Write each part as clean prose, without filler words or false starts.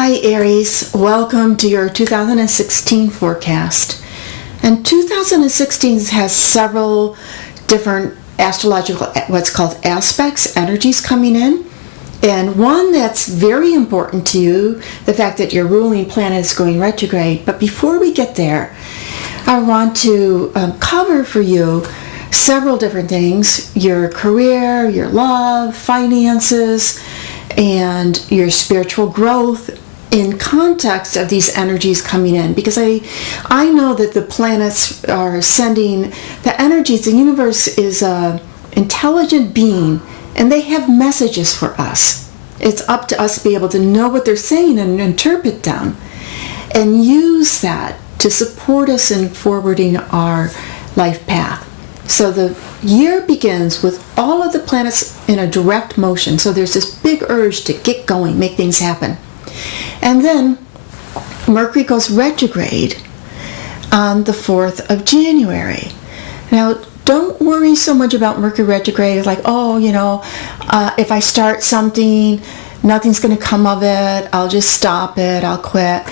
Hi Aries, welcome to your 2016 forecast. And 2016 has several different astrological, what's called aspects, energies coming in. And one that's very important to you, the fact that your ruling planet is going retrograde. But before we get there, I want to cover for you several different things: your career, your love, finances, and your spiritual growth in context of these energies coming in, because I know that the planets are sending the energies. The universe is a intelligent being, and they have messages for us. It's up to us to be able to know what they're saying and interpret them and use that to support us in forwarding our life path. So the year begins with all of the planets in a direct motion. So there's this big urge to get going, make things happen. And then Mercury goes retrograde on the 4th of January. Now, don't worry so much about Mercury retrograde, like, if I start something, nothing's going to come of it, I'll just stop it, I'll quit.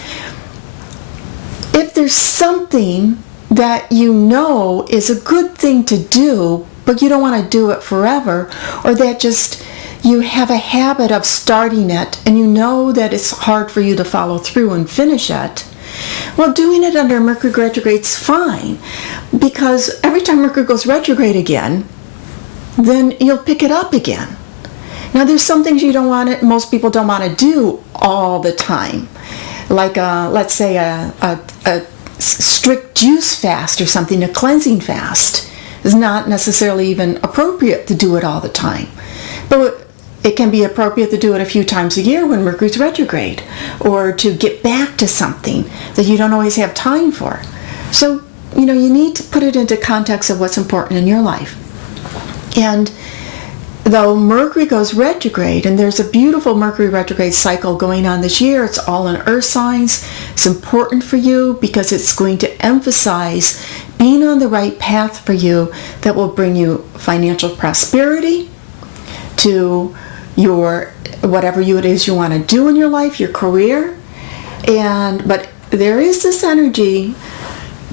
If there's something that you know is a good thing to do, but you don't want to do it forever, or that just you have a habit of starting it and you know that it's hard for you to follow through and finish it, well, doing it under Mercury retrograde is fine, because every time Mercury goes retrograde again, then you'll pick it up again. Now, there's some things most people don't want to do all the time, like let's say a strict juice fast or something, a cleansing fast is not necessarily even appropriate to do it all the time. But it can be appropriate to do it a few times a year when Mercury's retrograde, or to get back to something that you don't always have time for. So, you need to put it into context of what's important in your life. And though Mercury goes retrograde, and there's a beautiful Mercury retrograde cycle going on this year, it's all in earth signs. It's important for you because it's going to emphasize being on the right path for you that will bring you financial prosperity to your whatever it is you want to do in your life, your career. But there is this energy,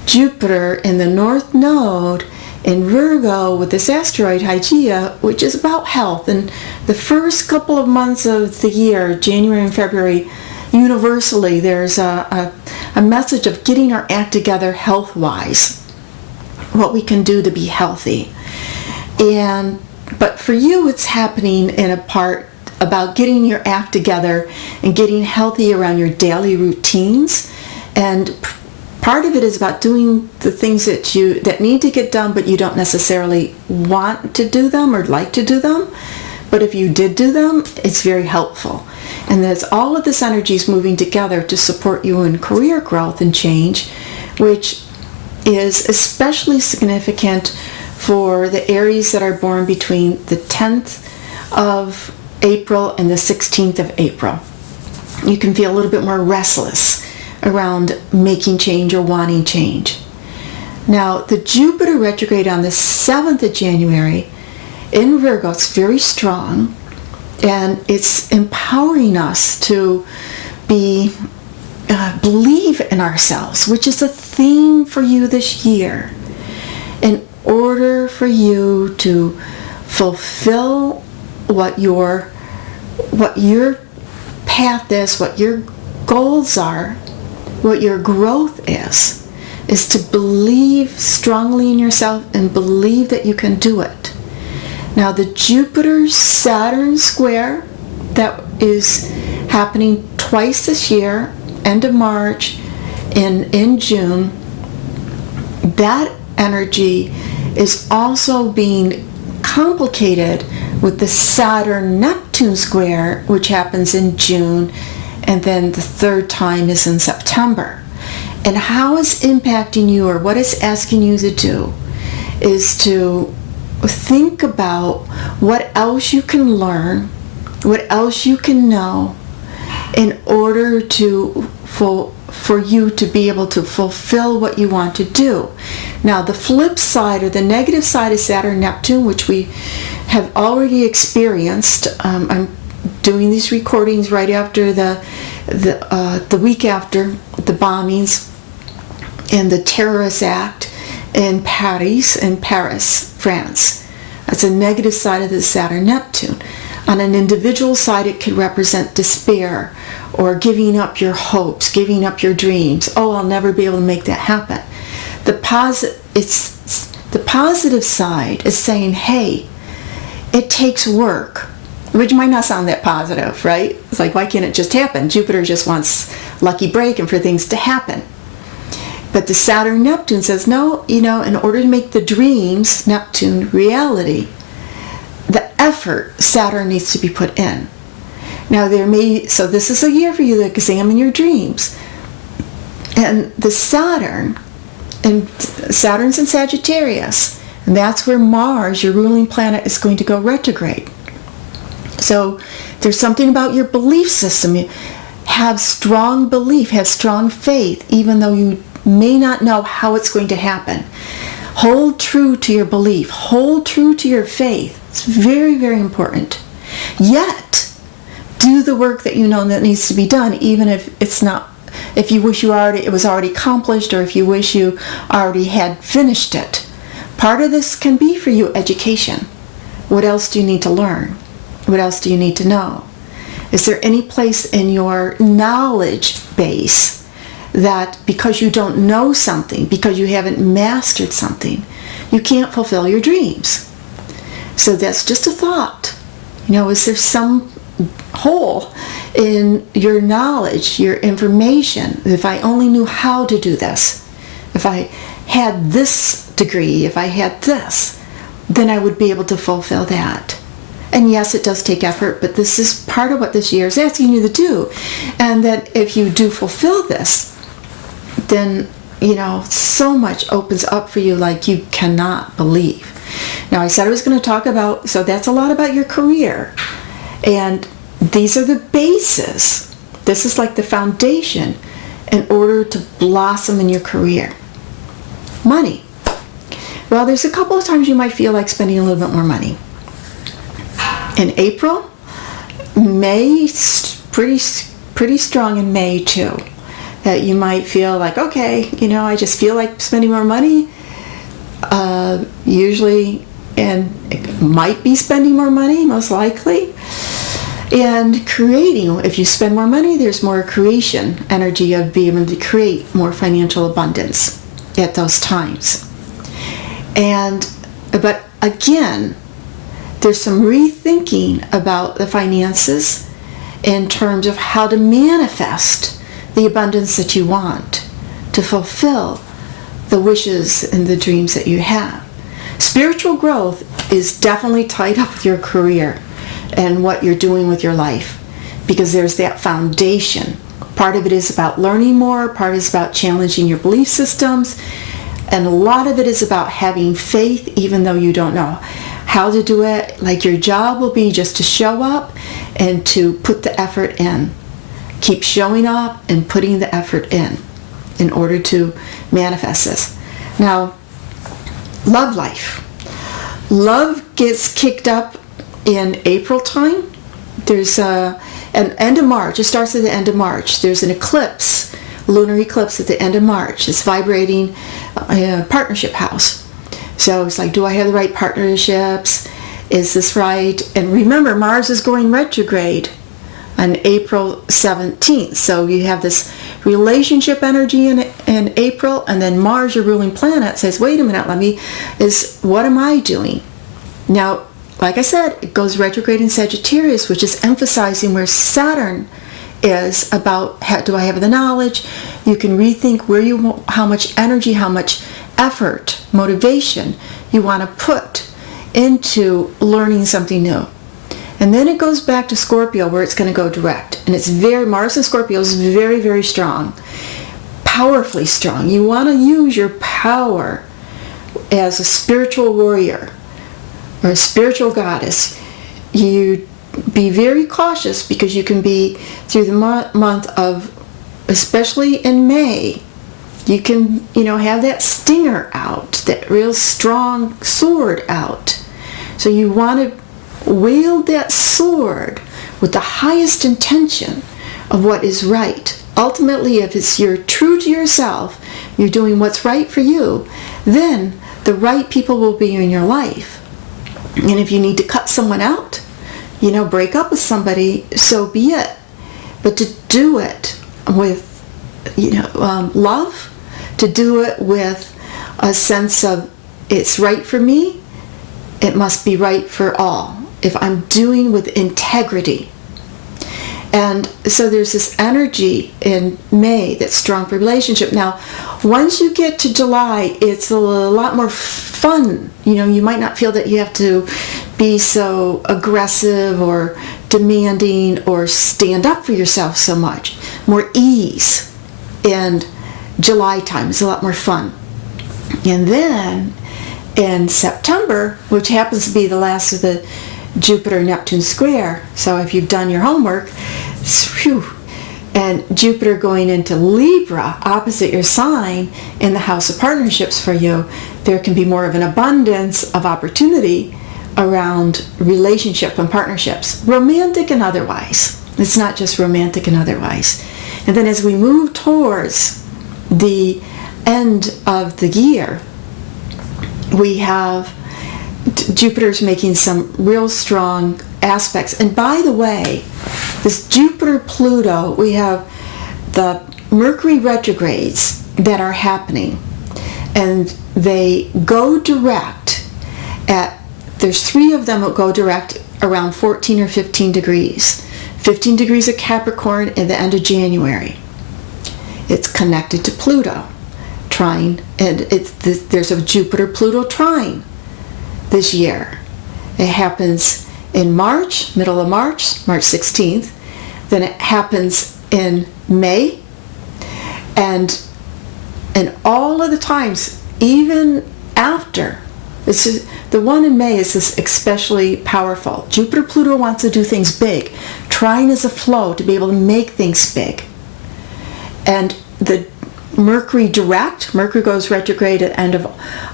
Jupiter in the North Node in Virgo with this asteroid Hygeia, which is about health. And the first couple of months of the year, January and February, universally there's a message of getting our act together health-wise, what we can do to be healthy. But for you, it's happening in a part about getting your act together and getting healthy around your daily routines. And part of it is about doing the things that need to get done, but you don't necessarily want to do them or like to do them. But if you did do them, it's very helpful. And there's all of this energy is moving together to support you in career growth and change, which is especially significant for the Aries that are born between the 10th of April and the 16th of April. You can feel a little bit more restless around making change or wanting change. Now, the Jupiter retrograde on the 7th of January in Virgo, it's very strong, and it's empowering us to believe in ourselves, which is a theme for you this year. In order for you to fulfill what your path is, what your goals are, what your growth is to believe strongly in yourself and believe that you can do it. Now, the Jupiter-Saturn square that is happening twice this year, end of March and in June, that energy is also being complicated with the Saturn-Neptune square, which happens in June, and then the third time is in September. And how it's impacting you, or what it's asking you to do, is to think about what else you can learn, what else you can know, in order for you to be able to fulfill what you want to do. Now, the flip side, or the negative side, of Saturn and Neptune, which we have already experienced. I'm doing these recordings right after the the week after the bombings and the terrorist act in Paris, France. That's a negative side of the Saturn Neptune. On an individual side, it could represent despair or giving up your hopes, giving up your dreams. Oh, I'll never be able to make that happen. The positive side is saying, hey, it takes work, which might not sound that positive, right? It's like, why can't it just happen? Jupiter just wants lucky break and for things to happen. But the Saturn Neptune says, no, in order to make the dreams, Neptune, reality, the effort, Saturn needs to be put in. Now so this is a year for you to examine your dreams. And the Saturn's in Sagittarius, and that's where Mars, your ruling planet, is going to go retrograde. So there's something about your belief system. You have strong belief, have strong faith, even though you may not know how it's going to happen. Hold true to your belief. Hold true to your faith. It's very, very important. Yet, do the work that you know that needs to be done, even if it's not, if you wish it was already accomplished, or if you wish you already had finished it. Part of this can be for you education. What else do you need to learn? What else do you need to know? Is there any place in your knowledge base that because you don't know something, because you haven't mastered something, you can't fulfill your dreams? So that's just a thought. Is there some hole in your knowledge, your information? If I only knew how to do this, if I had this degree, if I had this, then I would be able to fulfill that. And yes, it does take effort, but this is part of what this year is asking you to do. And that if you do fulfill this, then, so much opens up for you like you cannot believe. Now, I said I was going to talk about, so that's a lot about your career. And these are the bases. This is like the foundation in order to blossom in your career. Money. Well, there's a couple of times you might feel like spending a little bit more money. In April, May, pretty strong in May too. That you might feel like, okay, I just feel like spending more money. Usually, and it might be spending more money, most likely. And creating, if you spend more money, there's more creation energy of being able to create more financial abundance at those times. But again, there's some rethinking about the finances in terms of how to manifest the abundance that you want to fulfill the wishes and the dreams that you have. Spiritual growth is definitely tied up with your career and what you're doing with your life, because there's that foundation. Part of it is about learning more, part is about challenging your belief systems, and a lot of it is about having faith even though you don't know how to do it. Like your job will be just to show up and to put the effort in. Keep showing up and putting the effort in order to manifest this. Now, love life. Love gets kicked up in April time. There's an end of March. It starts at the end of March. There's an eclipse, lunar eclipse at the end of March. It's vibrating partnership house. So it's like, do I have the right partnerships? Is this right? And remember, Mars is going retrograde on April 17th. So you have this relationship energy in April, and then Mars, your ruling planet, says, wait a minute, what am I doing? Now, like I said, it goes retrograde in Sagittarius, which is emphasizing where Saturn is about, do I have the knowledge? You can rethink how much energy, how much effort, motivation you want to put into learning something new. And then it goes back to Scorpio, where it's going to go direct. And it's Mars in Scorpio is very, very strong, powerfully strong. You want to use your power as a spiritual warrior or a spiritual goddess. You be very cautious, because you can be, through the month of, especially in May, you can, have that stinger out, that real strong sword out. So you want to wield that sword with the highest intention of what is right. Ultimately, if you're true to yourself, you're doing what's right for you, then the right people will be in your life. And if you need to cut someone out, break up with somebody, so be it. But to do it with, love, to do it with a sense of it's right for me, it must be right for all. If I'm doing with integrity. And so there's this energy in May that's strong for relationship. Now, once you get to July, it's a lot more fun. You might not feel that you have to be so aggressive or demanding or stand up for yourself so much. More ease. And July time is a lot more fun. And then in September, which happens to be the last of the Jupiter-Neptune square, so if you've done your homework, and Jupiter going into Libra, opposite your sign, in the house of partnerships for you, there can be more of an abundance of opportunity around relationship and partnerships, romantic and otherwise. It's not just romantic and otherwise. And then as we move towards the end of the year, we have Jupiter's making some real strong aspects. And by the way, this Jupiter-Pluto, we have the Mercury retrogrades that are happening. And they go direct there's 3 of them that go direct around 14 or 15 degrees. 15 degrees of Capricorn at the end of January. It's connected to Pluto. Trine, and there's a Jupiter-Pluto trine this year. It happens in March, middle of March, March 16th. Then it happens in May. And all of the times, even after, the one in May is especially powerful. Jupiter-Pluto wants to do things big. Trine is a flow to be able to make things big. And the Mercury goes retrograde at the end of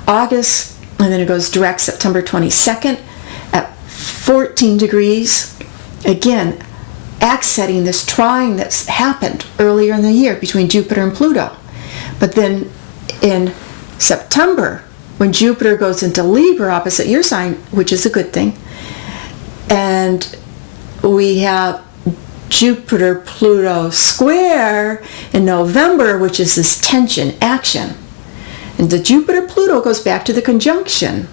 August, and then it goes direct September 22nd at 14 degrees. Again, accenting this trine that's happened earlier in the year between Jupiter and Pluto. But then in September, when Jupiter goes into Libra opposite your sign, which is a good thing, and we have Jupiter-Pluto square in November, which is this tension, action. And the Jupiter-Pluto goes back to the conjunction.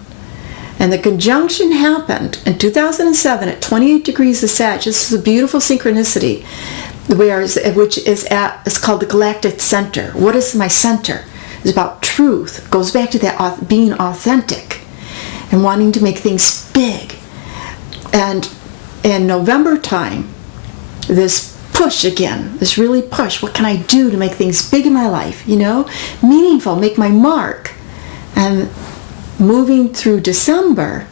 And the conjunction happened in 2007 at 28 degrees of Sag. This is a beautiful synchronicity, it's called the galactic center. What is my center? It's about truth. It goes back to that being authentic and wanting to make things big. And in November time, this push again, this really push. What can I do to make things big in my life? Meaningful, make my mark. And moving through December,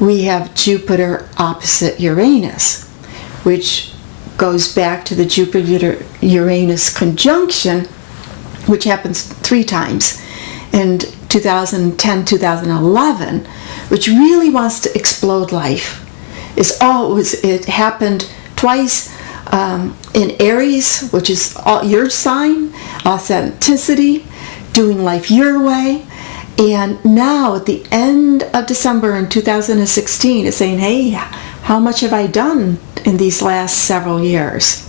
we have Jupiter opposite Uranus, which goes back to the Jupiter-Uranus conjunction, which happens 3 times in 2010, 2011, which really wants to explode life. It happened twice in Aries, which is your sign, authenticity, doing life your way. And now at the end of December in 2016, it's saying, hey, how much have I done in these last several years?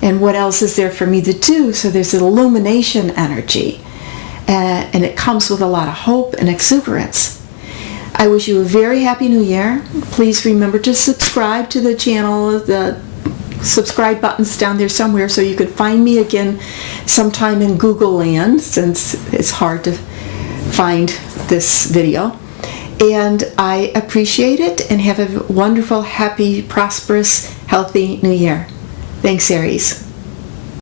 And what else is there for me to do? So there's an illumination energy. And it comes with a lot of hope and exuberance. I wish you a very happy new year. Please remember to subscribe to the channel. The subscribe button's down there somewhere, so you could find me again sometime in Google land, since it's hard to find this video. And I appreciate it, and have a wonderful, happy, prosperous, healthy new year. Thanks, Aries.